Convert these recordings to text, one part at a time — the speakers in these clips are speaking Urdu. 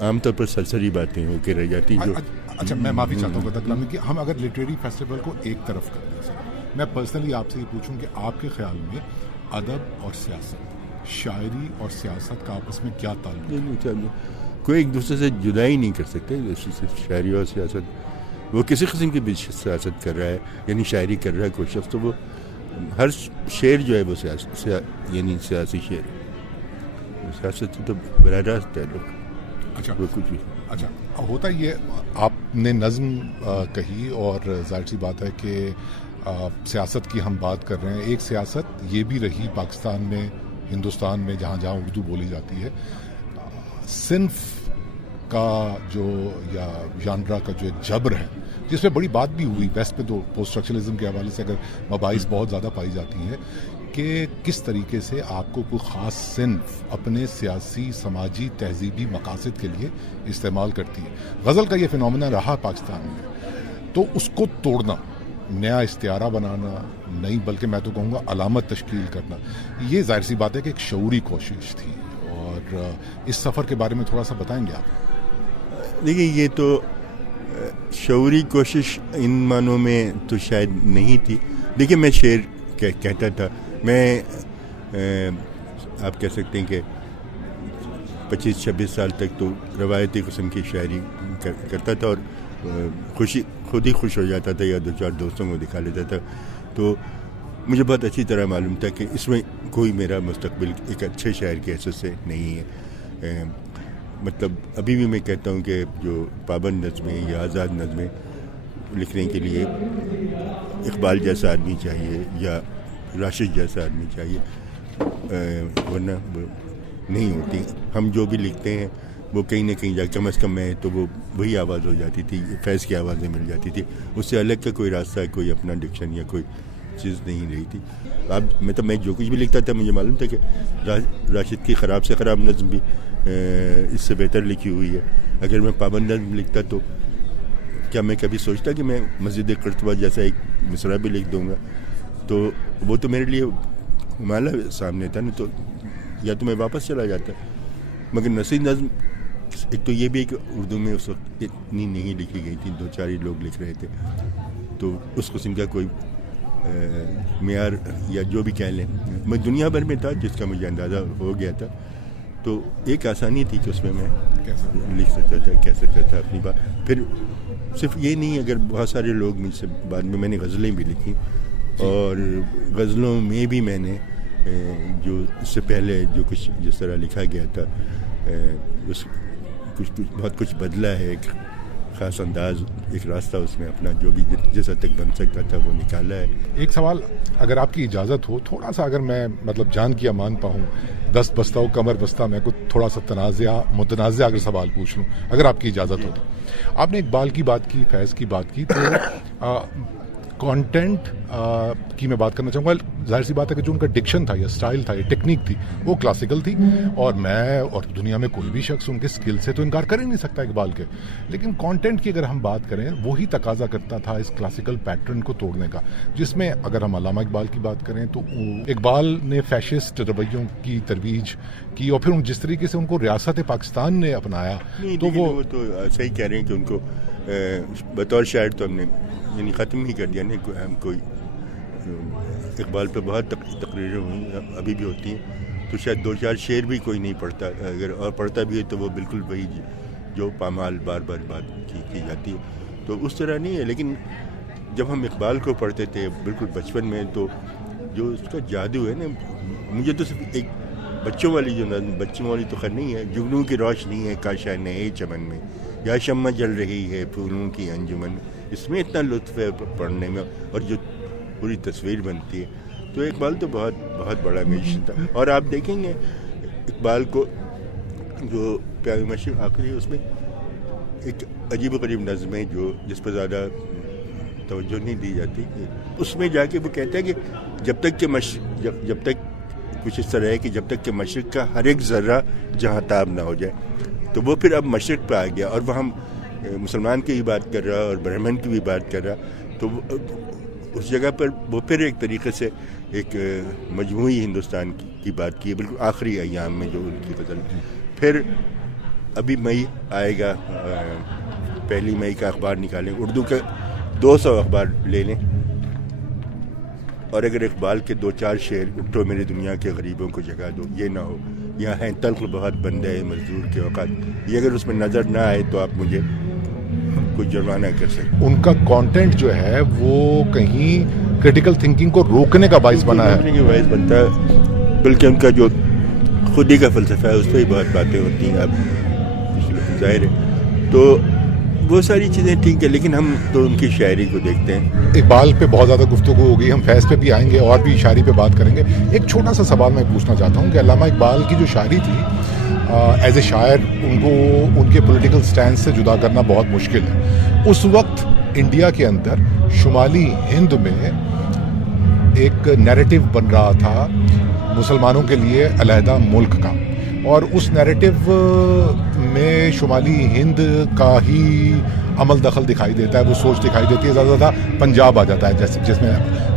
عام طور پر سرسری باتیں ہو کے رہ جاتی ہیں جو اچھا میں معافی چاہتا ہوں قطب غلامی کہ ہم اگر لٹریری فیسٹیول کو ایک طرف کر دیں سر، میں پرسنلی آپ سے یہ پوچھوں کہ آپ کے خیال میں ادب اور سیاست، شاعری اور سیاست کا آپس میں کیا تعلق ہے؟ کوئی ایک دوسرے سے جدا ہی نہیں کر سکتے. شاعری اور سیاست، وہ کسی قسم کی بھی سیاست کر رہا ہے، یعنی شاعری کر رہا ہے کوئی شخص، تو وہ ہر شعر جو ہے وہ یعنی سیاسی شعر ہے. سیاست سے تو براہ راست تعلق. اچھا وہ کچھ بھی اچھا ہوتا یہ آپ نے نظم کہی، اور ظاہر سی بات ہے کہ سیاست کی ہم بات کر رہے ہیں. ایک سیاست یہ بھی رہی پاکستان میں، ہندوستان میں، جہاں جہاں اردو بولی جاتی ہے، صنف کا جو یا ژانرا کا جو ایک جبر ہے، جس پہ بڑی بات بھی ہوئی ویسٹ پہ، تو پوسٹ اسٹرکچرلزم کے حوالے سے اگر مباحث بہت زیادہ پائی جاتی ہیں کہ کس طریقے سے آپ کو کوئی خاص صنف اپنے سیاسی، سماجی، تہذیبی مقاصد کے لیے استعمال کرتی ہے. غزل کا یہ فنومنا رہا پاکستان میں، تو اس کو توڑنا، نیا استعارہ بنانا نہیں بلکہ میں تو کہوں گا علامت تشکیل کرنا، یہ ظاہر سی بات ہے کہ ایک شعوری کوشش تھی. اور اس سفر کے بارے میں تھوڑا سا بتائیں گے آپ؟ دیکھیے یہ تو شعوری کوشش ان معنوں میں تو شاید نہیں تھی. دیکھیے میں شعر کہتا تھا، میں آپ کہہ سکتے ہیں کہ 25-26 سال تک تو روایتی قسم کی شاعری کرتا تھا، اور خود ہی خوش ہو جاتا تھا یا دو چار دوستوں کو دکھا لیتا تھا. تو مجھے بہت اچھی طرح معلوم تھا کہ اس میں کوئی میرا مستقبل ایک اچھے شاعر کی حیثیت سے نہیں ہے. مطلب ابھی بھی میں کہتا ہوں کہ جو پابند نظمیں یا آزاد نظمیں لکھنے کے لیے اقبال جیسا آدمی چاہیے یا راشد جیسا آدمی چاہیے، ورنہ نہیں ہوتی. ہم جو بھی لکھتے ہیں وہ کہیں نہ کہیں جا کم از کم میں تو وہ وہی آواز ہو جاتی تھی، فیض کی آوازیں مل جاتی تھی. اس سے الگ کا کوئی راستہ، کوئی اپنا ڈکشن یا کوئی چیز نہیں رہی تھی. اب میں جو کچھ بھی لکھتا تھا مجھے معلوم تھا کہ راشد کی خراب سے خراب نظم بھی اس سے بہتر لکھی ہوئی ہے. اگر میں پابند نظم لکھتا تو کیا میں کبھی سوچتا کہ میں مسجد قرطبہ جیسا ایک مصرع بھی لکھ دوں گا؟ تو وہ تو میرے لیے ہمالیہ سامنے تھا نا، تو یا تو میں واپس چلا جاتا. مگر نثری نظم ایک تو یہ بھی ہے کہ اردو میں اس وقت اتنی نہیں لکھی گئی تھی، 2-4 ہی لوگ لکھ رہے تھے، تو اس قسم کا کوئی معیار یا جو بھی کہہ لیں میں دنیا بھر میں تھا جس کا مجھے اندازہ ہو گیا تھا. تو ایک آسانی تھی کہ اس میں لکھ سکتا تھا، کہہ سکتا تھا اپنی بات. پھر صرف یہ نہیں، اگر بہت سارے لوگ مجھ سے بعد میں نے غزلیں بھی لکھی، اور غزلوں میں بھی میں نے جو اس سے پہلے جو کچھ جس طرح لکھا گیا تھا اس بہت کچھ بدلا ہے. ایک خاص انداز، ایک راستہ اس میں اپنا جو بھی جس حد تک بن سکتا تھا وہ نکالا ہے. ایک سوال اگر آپ کی اجازت ہو، تھوڑا سا اگر میں مطلب جان کیا مان پاؤں، دست بستہ ہو کمر بستہ، میں کو تھوڑا سا متنازع اگر سوال پوچھ لوں، اگر آپ کی اجازت ہو تو. آپ نے اقبال کی بات کی، فیض کی بات کی، تو کانٹینٹ کی میں بات کرنا چاہوں گا. ظاہر سی بات ہے کہ جو ان کا ڈکشن تھا یا اسٹائل تھا یا ٹیکنیک تھی وہ کلاسیکل تھی، اور میں اور دنیا میں کوئی بھی شخص ان کے اسکل سے تو انکار کر ہی نہیں سکتا اقبال کے. لیکن کانٹینٹ کی اگر ہم بات کریں، وہی تقاضا کرتا تھا اس کلاسیکل پیٹرن کو توڑنے کا، جس میں اگر ہم علامہ اقبال کی بات کریں تو اقبال نے فیشسٹ رویوں کی ترویج کی، اور پھر جس طریقے سے ان کو ریاست پاکستان نے اپنایا تو وہ تو صحیح کہہ رہے ہیں کہ ان کو بطور شاعر تو ہم نے یعنی ختم ہی کر دیا. ہم کوئی اقبال پہ بہت تقریریں ہوئی، ابھی بھی ہوتی ہیں، تو شاید 2-4 شعر بھی کوئی نہیں پڑھتا، اگر اور پڑھتا بھی ہے تو وہ بالکل وہی جو پامال بار بار بات کی جاتی ہے. تو اس طرح نہیں ہے. لیکن جب ہم اقبال کو پڑھتے تھے بالکل بچپن میں، تو جو اس کا جادو ہے نا، مجھے تو صرف ایک بچوں والی جو نظم، بچوں والی تو خیر نہیں ہے، جگنوں کی روشنی ہے کاشا نئے چمن میں، یا شمع جل رہی ہے پھولوں کی انجمن میں، اس میں اتنا لطف ہے پڑھنے میں، اور جو پوری تصویر بنتی ہے. تو اقبال تو بہت بہت بڑا میوزیشین تھا. اور آپ دیکھیں گے اقبال کو جو پیام مشرق آخری ہے، اس میں ایک عجیب و غریب نظم ہے جو جس پر زیادہ توجہ نہیں دی جاتی. اس میں جا کے وہ کہتا ہے کہ جب تک کچھ اس طرح ہے کہ جب تک کہ مشرق کا ہر ایک ذرہ جہاں تاب نہ ہو جائے. تو وہ پھر اب مشرق پہ آ گیا، اور وہ ہم مسلمان کی بھی بات کر رہا اور برہمن کی بھی بات کر رہا. تو اس جگہ پر وہ پھر ایک طریقے سے ایک مجموعی ہندوستان کی بات کی ہے، بالکل آخری ایام میں جو ان کی غزل. پھر ابھی مئی آئے گا، 1 مئی کا اخبار نکالیں، اردو کا 200 اخبار لے لیں، اور اگر اقبال کے 2-4 شعر، اٹھو میری دنیا کے غریبوں کو جگا دو، یہ نہ ہو، یہاں ہیں تلخ بہت بندے مزدور کے اوقات، یہ اگر اس میں نظر نہ آئے تو آپ مجھے کچھ جرمانہ کر سکتے. ان کا کانٹینٹ جو ہے وہ کہیں کریٹیکل تھنکنگ کو روکنے کا باعث بنا ہے. روکنے کا باعث بنتا ہے، بلکہ ان کا جو خود ہی کا فلسفہ ہے اس پہ ہی بہت باتیں ہوتی ہیں، اب ظاہر ہے. تو وہ ساری چیزیں ٹھیک ہے، لیکن ہم تو ان کی شاعری کو دیکھتے ہیں. اقبال پہ بہت زیادہ گفتگو ہوگی، ہم فیض پہ بھی آئیں گے اور بھی شاعری پہ بات کریں گے. ایک چھوٹا سا سوال میں پوچھنا چاہتا ہوں کہ علامہ اقبال کی جو شاعری تھی ایز اے شاعر، ان کو ان کے پولیٹیکل سٹینڈ سے جدا کرنا بہت مشکل ہے. اس وقت انڈیا کے اندر شمالی ہند میں ایک نیریٹو بن رہا تھا مسلمانوں کے لیے علیحدہ ملک کا، اور اس نیریٹو میں شمالی ہند کا ہی عمل دخل دکھائی دیتا ہے، وہ سوچ دکھائی دیتی ہے. زیادہ سے زیادہ پنجاب آ جاتا ہے، جیسے جس میں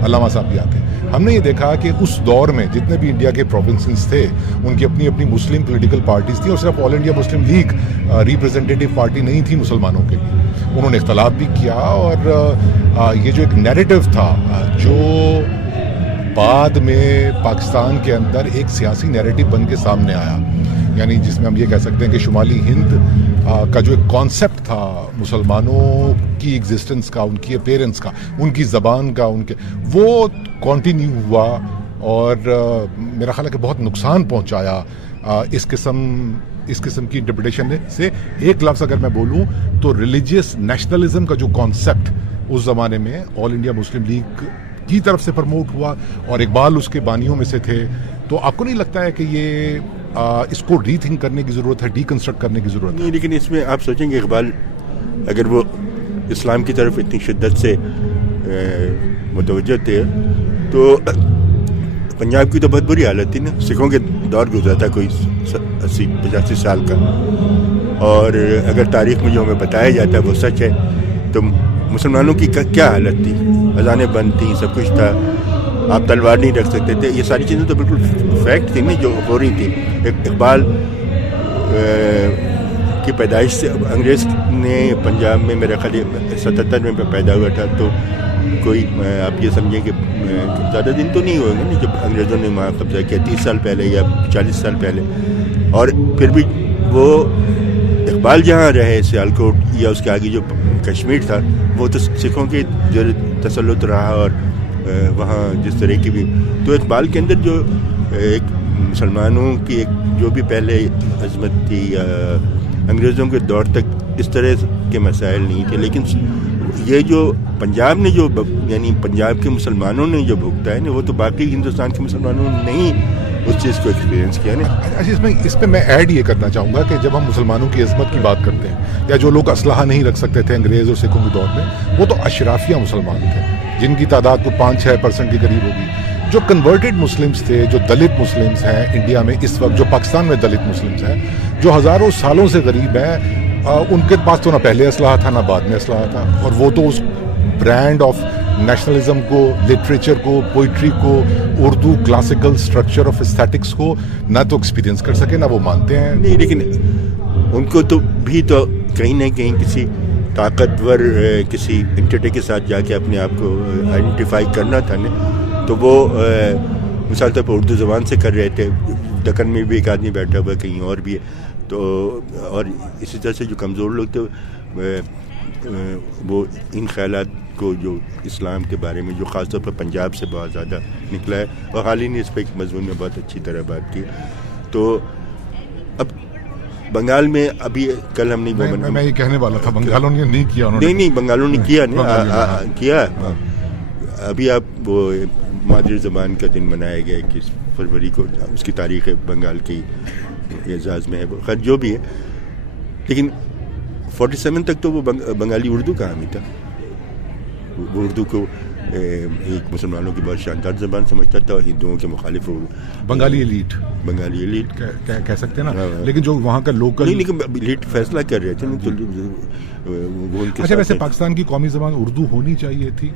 علامہ صاحب بھی آتے ہیں. ہم نے یہ دیکھا کہ اس دور میں جتنے بھی انڈیا کے پروونسز تھے ان کی اپنی اپنی مسلم پولیٹیکل پارٹیز تھیں، اور صرف آل انڈیا مسلم لیگ ریپرزنٹیٹیو پارٹی نہیں تھی مسلمانوں کے لیے. انہوں نے اختلاف بھی کیا، اور یہ جو ایک نیریٹو تھا جو بعد میں پاکستان کے اندر ایک سیاسی نیریٹو بن کے سامنے آیا، یعنی جس میں ہم یہ کہہ سکتے ہیں کہ شمالی ہند کا جو ایک کانسیپٹ تھا مسلمانوں کی ایگزسٹنس کا، ان کی اپیرنس کا، ان کی زبان کا، ان کے وہ کنٹینیو ہوا، اور میرا خیال ہے کہ بہت نقصان پہنچایا اس قسم کی انٹرپریٹیشن سے. ایک لفظ اگر میں بولوں تو ریلیجیس نیشنلزم کا جو کانسیپٹ اس زمانے میں آل انڈیا مسلم لیگ کی طرف سے پروموٹ ہوا، اور اقبال اس کے بانیوں میں سے تھے. تو آپ کو نہیں لگتا ہے کہ یہ اس کو ری تھنک کرنے کی ضرورت ہے، ڈی کنسٹرکٹ کرنے کی ضرورت ہے؟ نہیں، لیکن اس میں آپ سوچیں کہ اقبال اگر وہ اسلام کی طرف اتنی شدت سے متوجہ تھے تو پنجاب کی تو بہت بری حالت تھی نا. سکھوں کے دور گزرا تھا کوئی 80-85 سال کا، اور اگر تاریخ میں جو ہمیں بتایا جاتا ہے وہ سچ ہے تو مسلمانوں کی کیا حالت تھی. اذانیں بند تھیں، سب کچھ تھا، آپ تلوار نہیں رکھ سکتے تھے. یہ ساری چیزیں تو بالکل فیکٹ تھی نا جو ہو رہی تھیں. اقبال کی پیدائش سے انگریز نے پنجاب میں میرا خیال 77 میں پیدا ہوا تھا، تو کوئی آپ یہ سمجھیں کہ زیادہ دن تو نہیں ہوئے گے نا جب انگریزوں نے وہاں قبضہ کیا، 30 سال پہلے یا 40 سال پہلے. اور پھر بھی وہ اقبال جہاں رہے سیالکوٹ یا اس کے آگے جو کشمیر تھا، وہ تو سکھوں کے جو تسلط رہا، اور وہاں جس طرح کی بھی. تو اقبال کے اندر جو ایک مسلمانوں کی ایک جو بھی پہلے عظمت تھی، انگریزوں کے دور تک اس طرح کے مسائل نہیں تھے. لیکن یہ جو پنجاب نے جو یعنی پنجاب کے مسلمانوں نے جو بھگتا ہے نا، وہ تو باقی ہندوستان کے مسلمانوں نے نہیں اس چیز کو ایکسپیرینس کیا نا. اس پہ میں ایڈ یہ کرنا چاہوں گا کہ جب ہم مسلمانوں کی عظمت کی بات کرتے ہیں، یا جو لوگ اسلحہ نہیں رکھ سکتے تھے انگریز اور سکھوں کے دور میں، وہ تو اشرافیہ مسلمان تھے جن کی تعداد کو 5-6% کے قریب ہوگی. جو کنورٹڈ مسلمس تھے، جو دلت مسلمس ہیں انڈیا میں اس وقت، جو پاکستان میں دلت مسلمس ہیں، جو ہزاروں سالوں سے غریب ہیں، ان کے پاس تو نہ پہلے اسلحہ تھا نہ بعد میں اسلحہ تھا، اور وہ تو اس برانڈ آف نیشنلزم کو، لٹریچر کو، پوئٹری کو، Urdu classical structure of aesthetics کو نہ تو ایکسپیرینس کر سکے نہ وہ مانتے ہیں. نہیں، لیکن ان کو تو بھی تو کہیں نہ کہیں کسی طاقتور کسی انٹیٹی کے ساتھ جا کے اپنے آپ کو آئیڈینٹیفائی کرنا تھا نا. تو وہ مثال طور پر اردو زبان سے کر رہے تھے. دکن میں بھی ایک آدمی بیٹھا ہوا ہے، کہیں اور بھی ہے. تو اور اسی طرح سے جو کمزور لوگ تھے وہ ان خیالات کو جو اسلام کے بارے میں جو خاص طور پر پنجاب سے بہت زیادہ نکلا ہے، اور حال ہی نے اس پہ ایک مضمون میں بہت اچھی طرح بات کی. تو اب بنگال میں ابھی کل ہم نہیں، میں یہ کہنے والا تھا بنگالوں نے نہیں کیا. نہیں بنگالوں نے کیا. ابھی آپ وہ مادری زبان کا دن منایا گیا 21 فروری کو، اس کی تاریخ بنگال کی اعزاز میں ہے، خیر جو بھی ہے. لیکن 47 تک تو وہ بنگالی اردو کا حامی تھا. وہ اردو کو ایک مسلمانوں کی بہت شاندار زبان سمجھتا تھا، اور ہندوؤں کے مخالف بنگالی ایلیٹ کہہ سکتے ہیں نا. لیکن جو وہاں کا لوکل نہیں، لیکن ایلیٹ فیصلہ کر رہے تھے تو وہ ان کے. اچھا، ویسے پاکستان کی قومی زبان اردو ہونی چاہیے تھی؟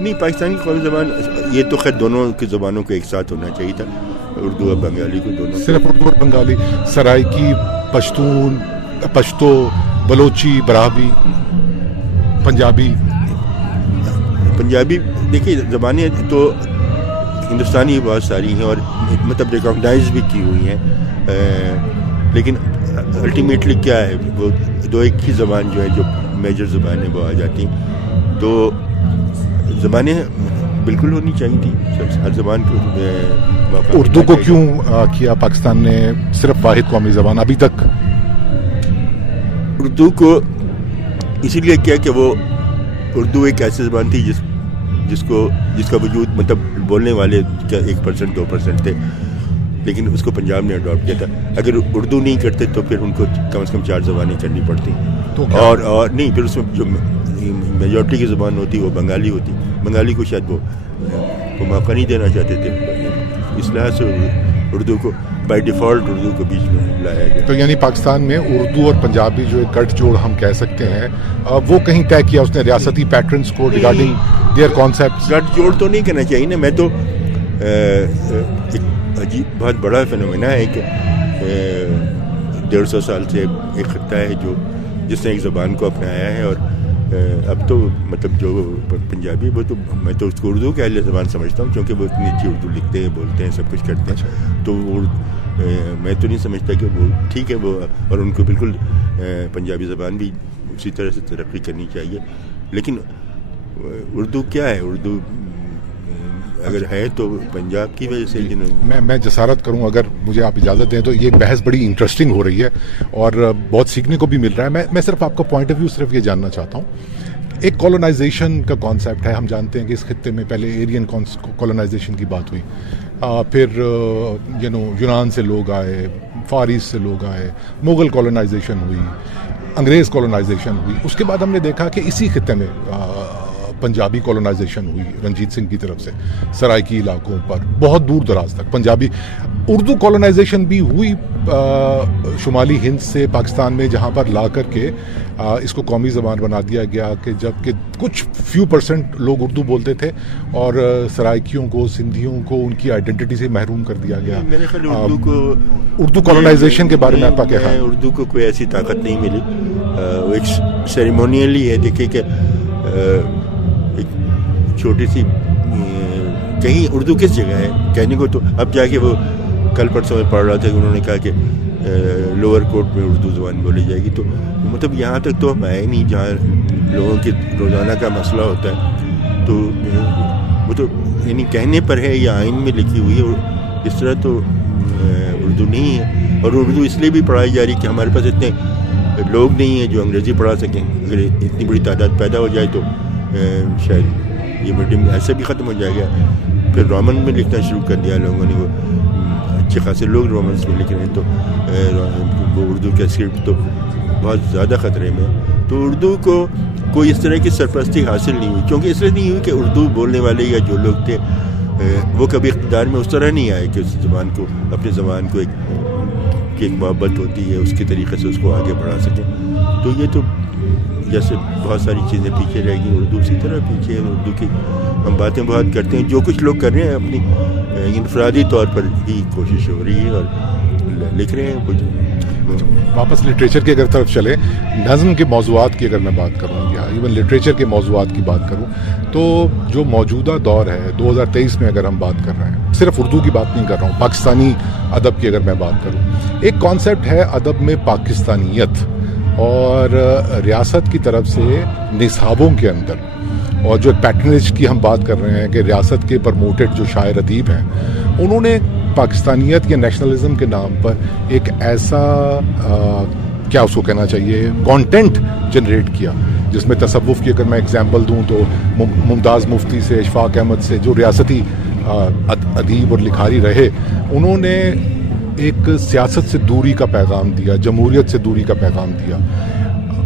نہیں، پاکستان کی قومی زبان یہ تو خیر دونوں کی زبانوں کو ایک ساتھ ہونا چاہیے تھا، اردو اور بنگالی کو دونوں. صرف اردو اور بنگالی؟ سرائکی پشتون, پشتو, بلوچی, براہوی, پنجابی. پنجابی دیکھیے زبانیں تو ہندوستانی بہت ساری ہیں اور مطلب ریکگنائز بھی کی ہوئی ہیں, لیکن الٹیمیٹلی کیا ہے وہ دو ایک ہی زبان جو ہے جو میجر زبانیں وہ آ جاتی ہیں. تو زبانیں بالکل ہونی چاہیے تھی ہر زبان کو. اردو کو کیوں کیا پاکستان نے صرف واحد قومی زبان ابھی تک؟ اردو کو اسی لیے کیا کہ وہ اردو ایک ایسی زبان تھی جس کا وجود مطلب بولنے والے کیا 1% 2% تھے, لیکن اس کو پنجاب نے اڈاپٹ کیا تھا. اگر اردو نہیں کرتے تو پھر ان کو کم از کم 4 زبانیں کرنی پڑتی, اور نہیں پھر اس میں جو میجورٹی کی زبان ہوتی وہ بنگالی ہوتی. بنگالی کو شاید وہ موقع نہیں دینا چاہتے تھے, اس لحاظ سے اردو کو بائی ڈیفالٹ اردو کو بیچ میں لایا گیا. تو یعنی پاکستان میں اردو اور پنجابی جو ایک گٹھ جوڑ ہم کہہ سکتے ہیں, وہ کہیں طے کیا اس نے ریاستی پیٹرنس کو ریگارڈنگ دیئر کانسیپٹس؟ گٹھ جوڑ تو نہیں کہنا چاہیے نا. میں تو ایک عجیب بہت بڑا فینومینا ہے کہ 150 سال سے ایک خطہ ہے جس نے ایک زبان کو اپنایا ہے, اور اب تو مطلب جو پنجابی وہ تو میں تو اس کو اردو کے اہل زبان سمجھتا ہوں, کیونکہ وہ اتنی اچھی اردو لکھتے ہیں, بولتے ہیں, سب کچھ کرتے ہیں. تو وہ میں تو نہیں سمجھتا کہ وہ ٹھیک ہے وہ, اور ان کو بالکل پنجابی زبان بھی اسی طرح سے ترقی کرنی چاہیے. لیکن اردو کیا ہے, اردو اگر ہے تو پنجاب کی وجہ سے. میں جسارت کروں اگر مجھے آپ اجازت دیں تو یہ بحث بڑی انٹرسٹنگ ہو رہی ہے اور بہت سیکھنے کو بھی مل رہا ہے. میں صرف آپ کا پوائنٹ آف ویو صرف یہ جاننا چاہتا ہوں. ایک کالونائزیشن کا کانسیپٹ ہے, ہم جانتے ہیں کہ اس خطے میں پہلے ایرین کالونائزیشن کی بات ہوئی, پھر یونان سے لوگ آئے, فار ایسٹ سے لوگ آئے, مغل کالونائزیشن ہوئی, انگریز کالونائزیشن ہوئی. اس کے بعد ہم نے دیکھا کہ اسی خطے میں پنجابی کالونائزیشن ہوئی رنجیت سنگھ کی طرف سے سرائکی علاقوں پر بہت دور دراز تک. پنجابی اردو کالونائزیشن بھی ہوئی شمالی ہند سے پاکستان میں, جہاں پر لا کر کے اس کو قومی زبان بنا دیا گیا, کہ جب کہ کچھ فیو % لوگ اردو بولتے تھے اور سرائکیوں کو, سندھیوں کو ان کی آئیڈینٹی سے محروم کر دیا گیا. میرے خیال اردو کالونائزیشن کے بارے میں آپ کا کیا خیال ہے؟ اردو کو کوئی ایسی طاقت نہیں ملی, وہ ایک سیریمونیلی ہے. دیکھیے کہ چھوٹی سی کہیں اردو کس جگہ ہے کہنے کو, تو اب جا کے وہ کل پرسوں میں پڑھ رہا تھا کہ انہوں نے کہا کہ لوور کورٹ میں اردو زبان بولی جائے گی. تو مطلب یہاں تک تو ہم آئے نہیں جہاں لوگوں کے روزانہ کا مسئلہ ہوتا ہے. تو وہ تو یعنی کہنے پر ہے یا آئین میں لکھی ہوئی ہے, اور اس طرح تو اردو نہیں ہے. اور اردو اس لیے بھی پڑھائی جا رہی کہ ہمارے پاس اتنے لوگ نہیں ہیں جو انگریزی پڑھا سکیں. اگر اتنی بڑی تعداد پیدا ہو جائے تو شاید یہ میڈیم ایسے بھی ختم ہو جائے گا. پھر رومن میں لکھنا شروع کر دیا لوگوں نے, وہ اچھے خاصے لوگ رومنس میں لکھ رہے ہیں, تو وہ اردو کا اسکرپٹ تو بہت زیادہ خطرے میں. تو اردو کو کوئی اس طرح کی سرپرستی حاصل نہیں ہوئی, کیونکہ اس لیے نہیں ہوئی کہ اردو بولنے والے یا جو لوگ تھے وہ کبھی اقتدار میں اس طرح نہیں آئے کہ اس زبان کو, اپنی زبان کو ایک محبت ہوتی ہے اس کے طریقے سے اس کو آگے بڑھا سکیں. تو یہ تو جیسے بہت ساری چیزیں پیچھے رہ گئی, اردو اسی طرح پیچھے ہے. اردو کی ہم باتیں بہت کرتے ہیں, جو کچھ لوگ کر رہے ہیں اپنی انفرادی طور پر ہی کوشش ہو رہی ہے اور لکھ رہے ہیں کچھ. واپس لٹریچر کی اگر طرف چلے, نظم کے موضوعات کی اگر میں بات کروں یا ایون لٹریچر کے موضوعات کی بات کروں, تو جو موجودہ دور ہے 2023 میں اگر ہم بات کر رہے ہیں, صرف اردو کی بات نہیں کر رہا ہوں, پاکستانی ادب کی اگر میں بات کروں, ایک کانسیپٹ ہے ادب میں پاکستانیت, اور ریاست کی طرف سے نصابوں کے اندر, اور جو پیٹرنیج کی ہم بات کر رہے ہیں کہ ریاست کے پرموٹڈ جو شاعر ادیب ہیں انہوں نے پاکستانیت یا نیشنلزم کے نام پر ایک ایسا کیا اس کو کہنا چاہیے کانٹینٹ جنریٹ کیا, جس میں تصوف کی اگر میں اگزامپل دوں تو ممتاز مفتی سے, اشفاق احمد سے, جو ریاستی ادیب اور لکھاری رہے, انہوں نے ایک سیاست سے دوری کا پیغام دیا, جمہوریت سے دوری کا پیغام دیا,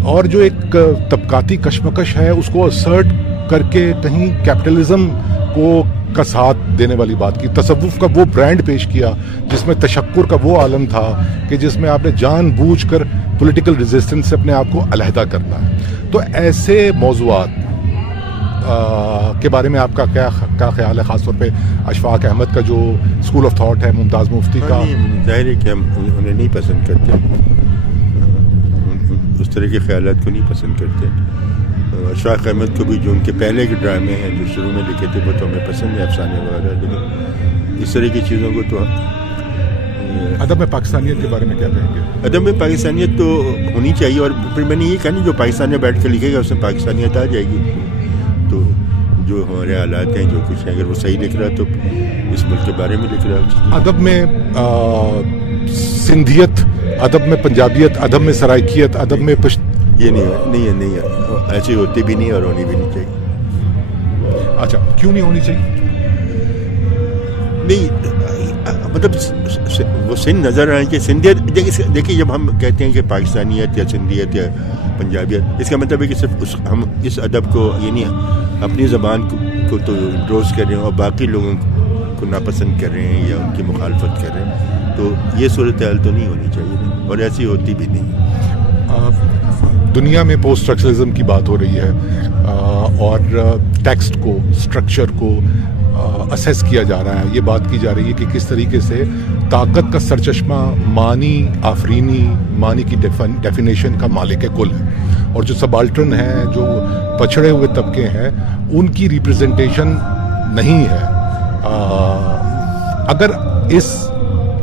اور جو ایک طبقاتی کشمکش ہے اس کو اسرٹ کر کے کہیں کیپٹلزم کو کا ساتھ دینے والی بات کی. تصوف کا وہ برانڈ پیش کیا جس میں تشکر کا وہ عالم تھا کہ جس میں آپ نے جان بوجھ کر پولیٹیکل ریزسٹنس سے اپنے آپ کو علیحدہ کرنا ہے. تو ایسے موضوعات کے بارے میں آپ کا کیا خیال ہے, خاص طور پہ اشفاق احمد کا جو اسکول آف تھاٹ ہے, ممتاز مفتی کا؟ ظاہر ہے کہ ہم انہیں نہیں پسند کرتے, طرح کے خیالات کو نہیں پسند کرتے. اشفاق احمد کو بھی جو ان کے پہلے کے ڈرامے ہیں جو شروع میں لکھے تھے وہ تو ہمیں پسند ہے, افسانے وغیرہ, لیکن اس طرح کی چیزوں کو تو ادب میں پاکستانیت کے بارے میں کیا کہیں گے؟ ادب میں پاکستانیت تو ہونی چاہیے, اور پھر میں نے یہ کہا نا جو پاکستان میں بیٹھ کے لکھے گا اس میں پاکستانیت آ جائے گی. تو جو ہمارے حالات ہیں جو کچھ ہیں اگر وہ صحیح لکھ رہا تو اس ملک کے بارے میں لکھ رہا. ادب میں سندھیت, ادب میں پنجابیت, ادب میں سرائکیت, ادب میں یہ نہیں ہے, ایسی ہوتی بھی نہیں اور ہونی بھی نہیں چاہیے. اچھا, کیوں نہیں ہونی چاہیے؟ نہیں مطلب وہ سندھ نظر آئے کہ سندھیت, دیکھیے جب ہم کہتے ہیں کہ پاکستانیت یا سندھیت یا پنجابیت, اس کا مطلب ہے کہ صرف ہم اس ادب کو یعنی اپنی زبان کو تو انڈورس کر رہے ہیں اور باقی لوگوں کو ناپسند کر رہے ہیں یا ان کی مخالفت کر رہے ہیں, تو یہ صورتحال تو نہیں ہونی چاہیے اور ایسی ہوتی بھی نہیں. دنیا میں پوسٹ اسٹرکچرزم کی بات ہو رہی ہے اور ٹیکسٹ کو, اسٹرکچر کو اسیس کیا جا رہا ہے. یہ بات کی جا رہی ہے کہ کس طریقے سے طاقت کا سرچشمہ معنی آفرینی, معنی کی ڈیفینیشن کا مالک کل ہے, اور جو سبالٹرن ہیں, جو پچھڑے ہوئے طبقے ہیں, ان کی ریپرزنٹیشن نہیں ہے. اگر اس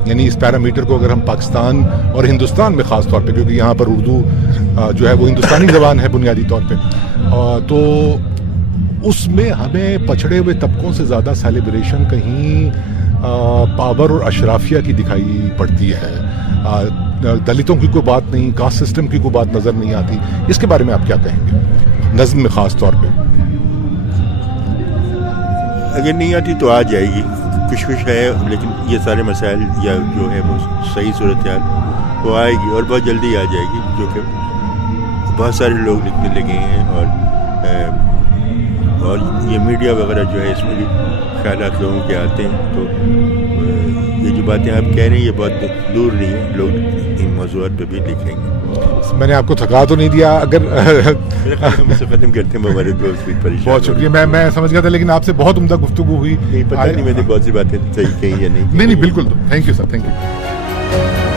یعنی اس پیرامیٹر کو اگر ہم پاکستان اور ہندوستان میں خاص طور پہ, کیونکہ یہاں پر اردو جو ہے وہ ہندوستانی زبان ہے بنیادی طور پہ, تو اس میں ہمیں پچھڑے ہوئے طبقوں سے زیادہ سیلیبریشن کہیں پاور اور اشرافیہ کی دکھائی پڑتی ہے. دلتوں کی کوئی بات نہیں, کاسٹ سسٹم کی کوئی بات نظر نہیں آتی. اس کے بارے میں آپ کیا کہیں گے نظم میں خاص طور پہ؟ اگر نہیں آتی تو آ جائے گی, کچھ ہے, لیکن یہ سارے مسائل یا جو ہے وہ صحیح صورتحال وہ آئے گی اور بہت جلدی آ جائے گی, جو کہ بہت سارے لوگ لکھنے لگے ہیں. اور یہ میڈیا وغیرہ جو ہے اس میں بھی خیالات لوگوں کے آتے ہیں, تو یہ جو باتیں آپ کہہ رہے ہیں یہ بہت دور نہیں ہے, لوگ ان موضوعات پہ بھی لکھیں گے. میں نے آپ کو تھکا تو نہیں دیا؟ اگر ہم سے ختم کرتے ہیں, ہمارے دوست بھی پریشان. بہت شکریہ, میں سمجھ گیا تھا, لیکن آپ سے بہت عمدہ گفتگو ہوئی. نہیں پتہ نہیں میں نے بہت سی باتیں صحیح کہی یا نہیں. نہیں بالکل, thank you sir, thank you.